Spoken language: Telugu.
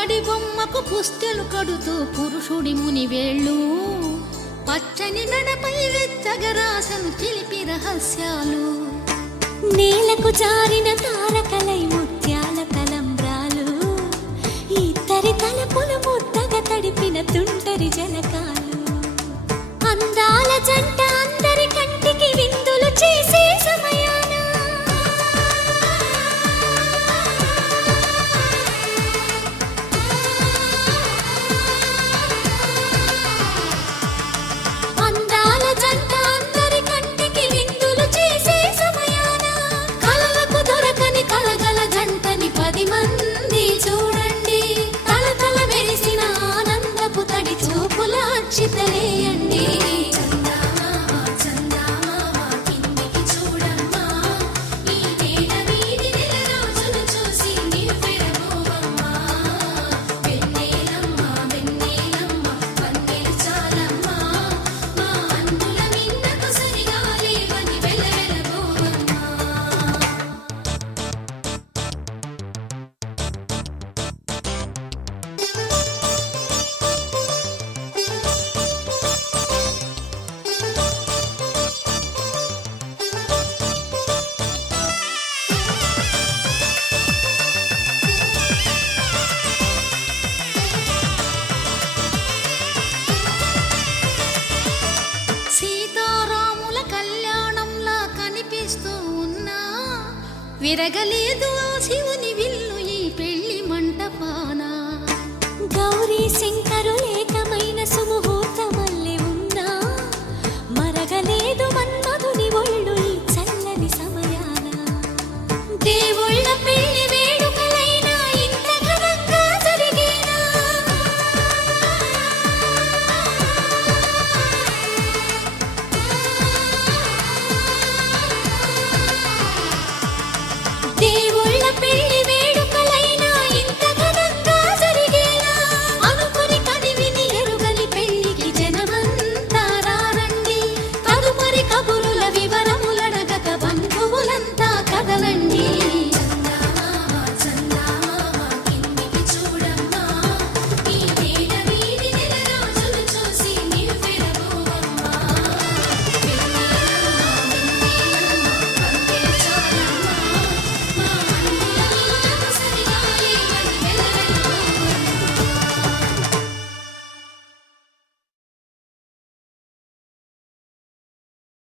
పుత్తడి బొమ్మకు పుస్తెలు కడుతూ పురుషుడి ముని వేళ్ళు పచ్చని నడపై వెచ్చగరాసను చిలిపి రహస్యాలు నేలకు జారిన తారకలై ముత్యాల తలంబ్రాలు ఇద్దరి తలపులు ముద్దగా తడిపిన తుంటరి జలకాలు అందాల జంట అందరి కంటికి విందులు చేసే సమయాన అందాల జంట అందరి కంటికి విందులు చేసే సమయాన కలలకు దొరకని కలగల జంటని 10 మంది చూడండి తలతల మెరిసిన ఆనందపు తడి చూపుల అక్షితలేయండి సీతారాముల కళ్యాణంలా కనిపిస్తూ ఉన్నా విరగలేదు ఆ శివుని